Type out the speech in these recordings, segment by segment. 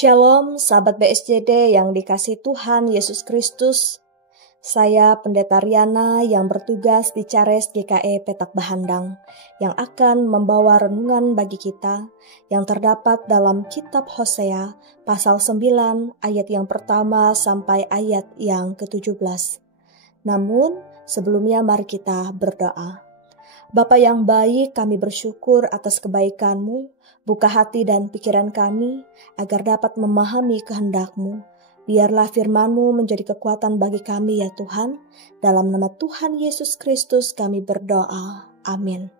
Shalom sahabat BSJD yang dikasihi Tuhan Yesus Kristus. Saya Pendeta Riana yang bertugas di Cares GKE Petak Bahandang yang akan membawa renungan bagi kita yang terdapat dalam kitab Hosea pasal 9 ayat yang pertama sampai ayat yang ke-17. Namun sebelumnya mari kita berdoa. Bapa yang baik, kami bersyukur atas kebaikan-Mu. Buka hati dan pikiran kami agar dapat memahami kehendak-Mu. Biarlah firman-Mu menjadi kekuatan bagi kami ya Tuhan. Dalam nama Tuhan Yesus Kristus kami berdoa. Amin.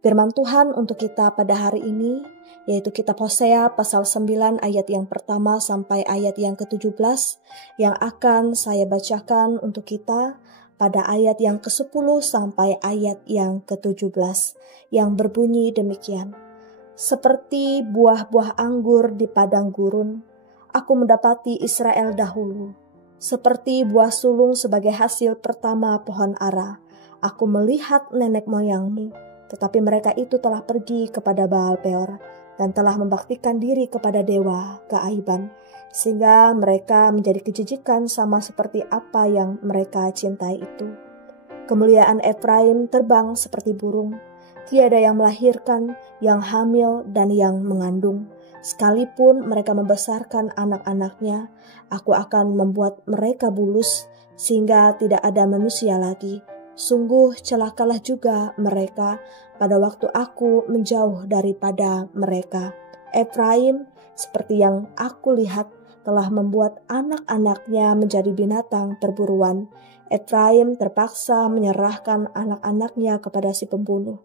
Firman Tuhan untuk kita pada hari ini yaitu kitab Hosea pasal 9 ayat yang pertama sampai ayat yang ke-17 yang akan saya bacakan untuk kita pada ayat yang ke-10 sampai ayat yang ke-17 yang berbunyi demikian. Seperti buah-buah anggur di padang gurun, aku mendapati Israel dahulu. Seperti buah sulung sebagai hasil pertama pohon ara, aku melihat nenek moyangmu, tetapi mereka itu telah pergi kepada Baal Peor dan telah membaktikan diri kepada dewa keaiban, sehingga mereka menjadi kejijikan sama seperti apa yang mereka cintai itu. Kemuliaan Efraim terbang seperti burung, tiada yang melahirkan, yang hamil dan yang mengandung. Sekalipun mereka membesarkan anak-anaknya, aku akan membuat mereka bulus, sehingga tidak ada manusia lagi. Sungguh celakalah juga mereka pada waktu aku menjauh daripada mereka. Efraim, seperti yang aku lihat, telah membuat anak-anaknya menjadi binatang perburuan. Efraim terpaksa menyerahkan anak-anaknya kepada si pembunuh.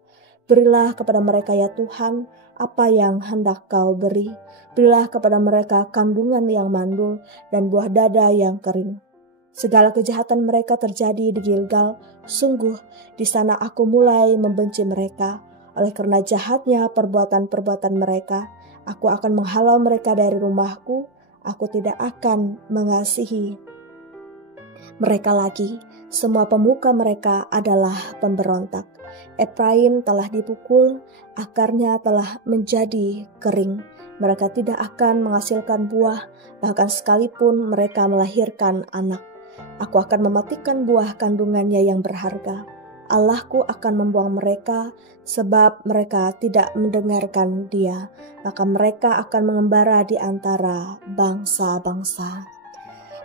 Berilah kepada mereka ya Tuhan apa yang hendak Kau beri. Berilah kepada mereka kandungan yang mandul dan buah dada yang kering. Segala kejahatan mereka terjadi di Gilgal. Sungguh di sana aku mulai membenci mereka. Oleh karena jahatnya perbuatan-perbuatan mereka, aku akan menghalau mereka dari rumahku. Aku tidak akan mengasihi mereka lagi. Semua pemuka mereka adalah pemberontak. Efraim telah dipukul, akarnya telah menjadi kering. Mereka tidak akan menghasilkan buah, bahkan sekalipun mereka melahirkan anak. Aku akan mematikan buah kandungannya yang berharga. Allahku akan membuang mereka sebab mereka tidak mendengarkan Dia. Maka mereka akan mengembara di antara bangsa-bangsa.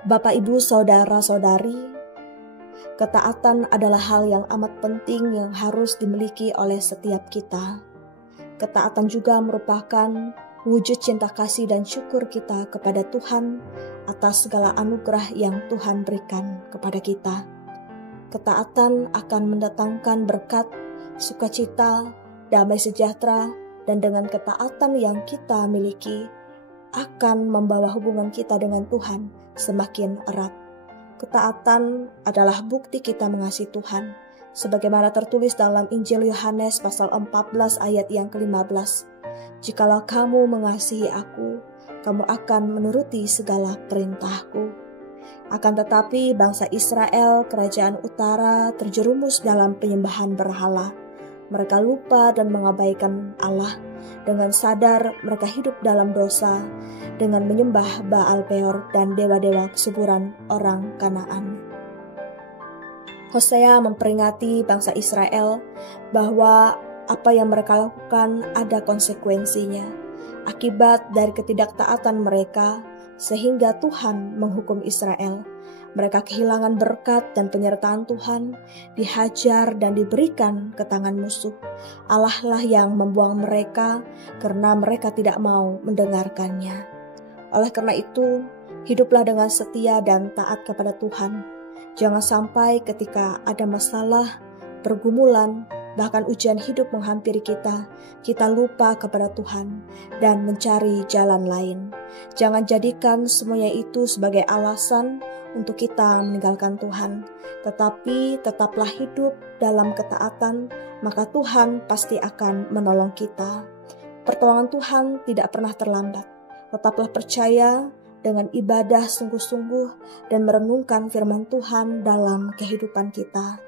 Bapak, Ibu, Saudara-saudari, ketaatan adalah hal yang amat penting yang harus dimiliki oleh setiap kita. Ketaatan juga merupakan wujud cinta kasih dan syukur kita kepada Tuhan atas segala anugerah yang Tuhan berikan kepada kita. Ketaatan akan mendatangkan berkat, sukacita, damai sejahtera, dan dengan ketaatan yang kita miliki akan membawa hubungan kita dengan Tuhan semakin erat. Ketaatan adalah bukti kita mengasihi Tuhan, sebagaimana tertulis dalam Injil Yohanes pasal 14 ayat yang ke-15. Jikalau kamu mengasihi aku, kamu akan menuruti segala perintahku. Akan tetapi bangsa Israel, kerajaan utara, terjerumus dalam penyembahan berhala. Mereka lupa dan mengabaikan Allah. Dengan sadar mereka hidup dalam dosa dengan menyembah Baal Peor dan dewa-dewa kesuburan orang Kanaan. Hosea memperingati bangsa Israel bahwa apa yang mereka lakukan ada konsekuensinya akibat dari ketidaktaatan mereka, sehingga Tuhan menghukum Israel. Mereka kehilangan berkat dan penyertaan Tuhan, dihajar dan diberikan ke tangan musuh. Allah lah yang membuang mereka karena mereka tidak mau mendengarkannya. Oleh karena itu, hiduplah dengan setia dan taat kepada Tuhan. Jangan sampai ketika ada masalah, pergumulan, bahkan ujian hidup menghampiri kita lupa kepada Tuhan dan mencari jalan lain. Jangan jadikan semuanya itu sebagai alasan untuk kita meninggalkan Tuhan, tetapi tetaplah hidup dalam ketaatan, maka Tuhan pasti akan menolong kita. Pertolongan Tuhan tidak pernah terlambat. Tetaplah percaya dengan ibadah sungguh-sungguh dan merenungkan firman Tuhan dalam kehidupan kita.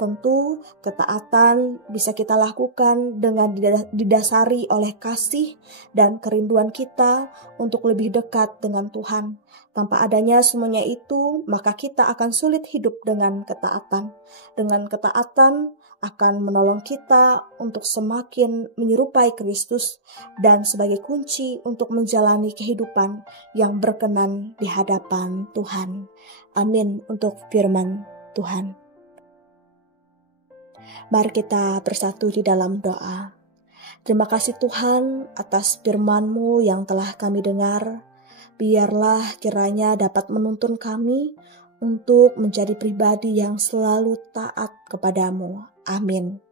Tentu ketaatan bisa kita lakukan dengan didasari oleh kasih dan kerinduan kita untuk lebih dekat dengan Tuhan. Tanpa adanya semuanya itu, maka kita akan sulit hidup dengan ketaatan. Dengan ketaatan akan menolong kita untuk semakin menyerupai Kristus dan sebagai kunci untuk menjalani kehidupan yang berkenan di hadapan Tuhan. Amin untuk firman Tuhan. Mari kita bersatu di dalam doa. Terima kasih Tuhan atas firman-Mu yang telah kami dengar. Biarlah kiranya dapat menuntun kami untuk menjadi pribadi yang selalu taat kepadamu. Amin.